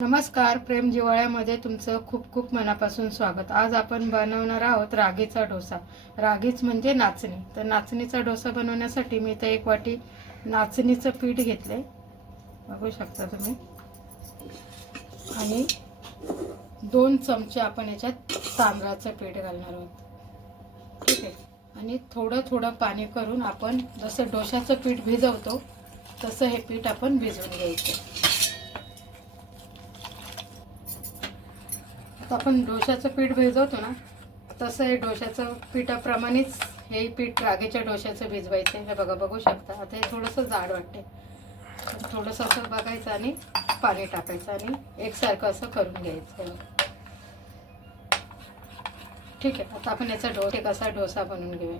नमस्कार प्रेम जिवाळ्यामध्ये तुमचं खूप खूप मनापासून स्वागत. आज आपण बनवणार आहोत रागीचा डोसा. रागीच म्हणजे नाचणी. तर नाचणीचा डोसा बनवण्यासाठी मी इथं एक वाटी नाचणीचं पीठ घेतले. बघू शकता तुम्ही. आणि दोन चमचे आपण याच्यात तांदळाचं पीठ घालणार आहोत. ठीक आहे? आणि थोडं थोडं पाणी करून आपण जसं डोशाचं पीठ भिजवतो तसं हे पीठ आपण भिजवून घ्यायचं. आता आपण डोशाचं पीठ भिजवतो ना तसं हे डोशाचं पिठाप्रमाणेच हे पीठ रागेच्या डोशाचं भिजवायचं हे बघा बघू शकता. आता हे थोडंसं जाड वाटते थोडंसं असं बघायचं आणि पाणी टाकायचं आणि एकसारखं असं करून घ्यायचं ठीक आहे आता आपण याचा डो कसा डोसा बनवून घेऊया.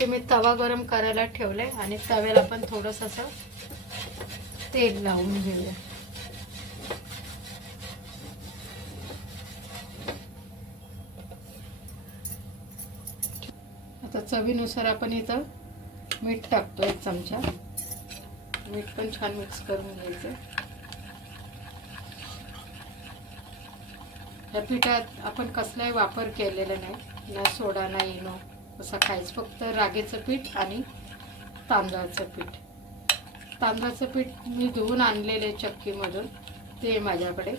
ते मी तवा गरम करायला ठेवले आणि तव्याला आपण थोडंसं असं तेल लावून घेऊया. आता चवीनुसार आपण इथं मीठ टाकतो एक चमचा. मीठ पण छान मिक्स करून घ्यायचं. ह्या पिठात आपण कसलाही वापर केलेला नाही. ना सोडा ना इनो असं खायचं फक्त रागेचं पीठ आणि तांदळाचं पीठ. तांदळाचं पीठ मी धुवून आणलेले चक्कीमधून. ते माझ्याकडे.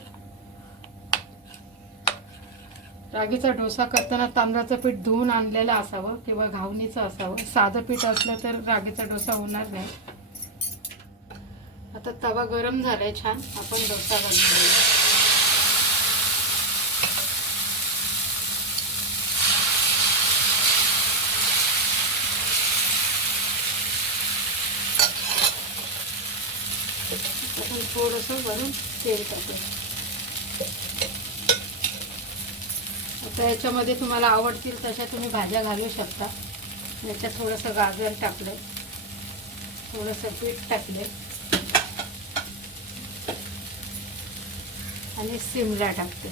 रागीचा डोसा करताना तांदळाचं पीठ धुवून आणलेलं असावं किंवा घावणीचं असावं. साधं पीठ असलं तर रागीचा डोसा होणार नाही. आता तवा गरम झालाय छान. आपण डोसा घालून आपण थोडंसं वरून तेल टाकूया. तर याच्यामध्ये तुम्हाला आवडतील तशा तुम्ही भाज्या घालू शकता. याच्यात थोडंसं गाजर टाकलं थोडंसं पीठ टाकले आणि सिमला टाकते.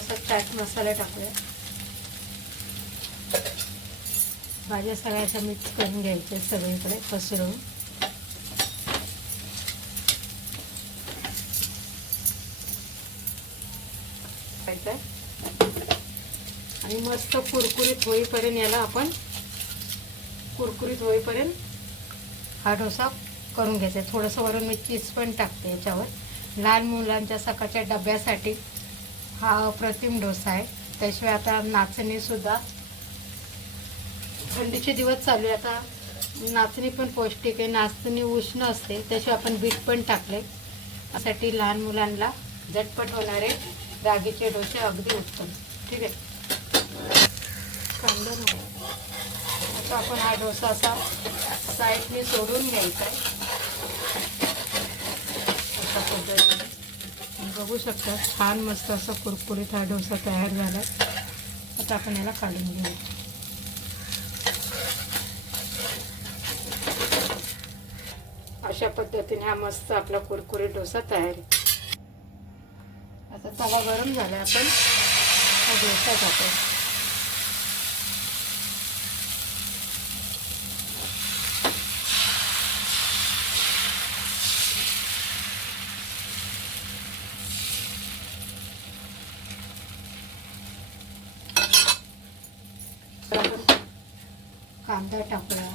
असं चाट मसाला टाकूया. भाज्या सगळ्याच्या मिक्स करून घ्यायचे सगळीकडे पसरवून टाकायचं आणि मस्त कुरकुरीत होईपर्यंत याला आपण कुरकुरीत होईपर्यंत हा डोसा करून घ्यायचा. थोडंसं वरून मी चीज पण टाकते याच्यावर. लहान मुलांच्या सकाळच्या डब्यासाठी हा अप्रतिम डोसा आहे. त्याशिवाय आता नाचणीसुद्धा थंडीचे दिवस चालू आहे. आता नाचणी पण पौष्टिक आहे. नाचणी उष्ण असते. त्याशिवाय आपण बीट पण टाकले. त्यासाठी लहान मुलांना झटपट होणारे रागीचे डोसे अगदी उत्तम. ठीक आहे? कांदा नाही. आता आपण हा डोसा असा साईडने सोडून घ्यायचा आहे. अशा पद्धतीने. बघू शकता छान मस्त असा कुरकुरीत हा डोसा तयार झाला. आता आपण याला काढून घेऊ. अशा पद्धतीने हा मस्त आपला कुरकुरीत डोसा तयार आहे. आता तवा गरम झाला आपण. हा डोसा जातो तर आपण कांदा टाकूया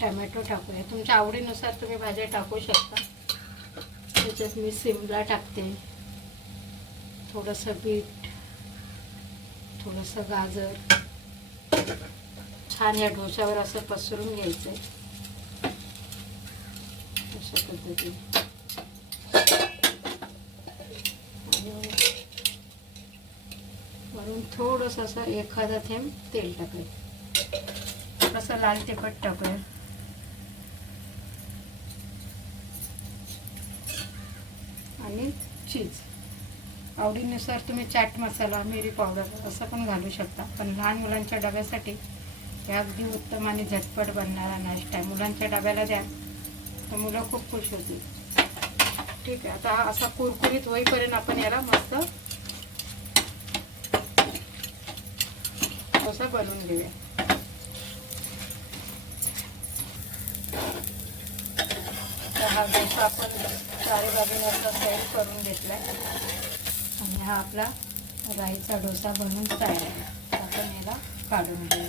टमॅटो टाकूया. तुमच्या आवडीनुसार तुम्ही भाज्या टाकू शकता. त्याच्यात मी सिमला टाकते. थोडंसं बीट थोडंसं गाजर. छान या डोशावर असं पसरून घ्यायचं अशा पद्धतीने. वरून थोडंसं असं एखादा थेंब तेल टाकायचं. थोडंसं लाल तिखट टाकूया. आणि चीज आवडीनुसार तुम्ही चाट मसाला मिरी पावडर असं पण घालू शकता. पण लहान मुलांच्या डब्यासाठी हे अगदी उत्तम आणि झटपट बनणारा नाश्ता आहे. मुलांच्या डब्याला द्या तर मुलं खूप खुश होतील. ठीक आहे आता असा कुरकुरीत होईपर्यंत आपण याला मस्त असं बनवून घेऊया. हा डोसा आपण चारी बाजूने असा सेट करून घेतला आणि हा आपला राईचा डोसा बनवून तयार आहे. आपण याला काढून घेऊ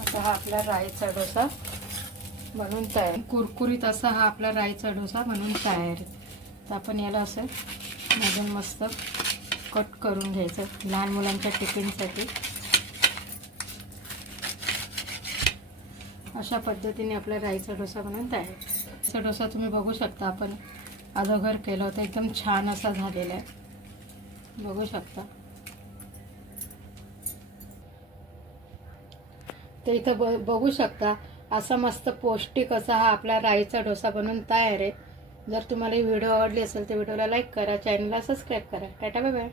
आता हा आपला राईचा डोसा बनून तयार कुरकुरीत असा हा आपला राईचा डोसा बनून तयार आहे. तर आपण याला असं मधून मस्त कट करून घ्यायचं लहान मुलांच्या टिफिनसाठी. अशा पद्धतीने आपला राईचा डोसा बनवून तयार. राईचा डोसा तुम्ही बघू शकता आपण. अगोदर केला होता एकदम छान असा झालेला आहे. बघू शकता. ते इथं ब बघू शकता असा मस्त पौष्टिक असा हा आपला राईचा डोसा बनवून तयार आहे. जर तुम्हाला ही व्हिडिओ आवडली असेल तर व्हिडिओला लाईक करा चॅनलला सबस्क्राईब करा. Tata bye bye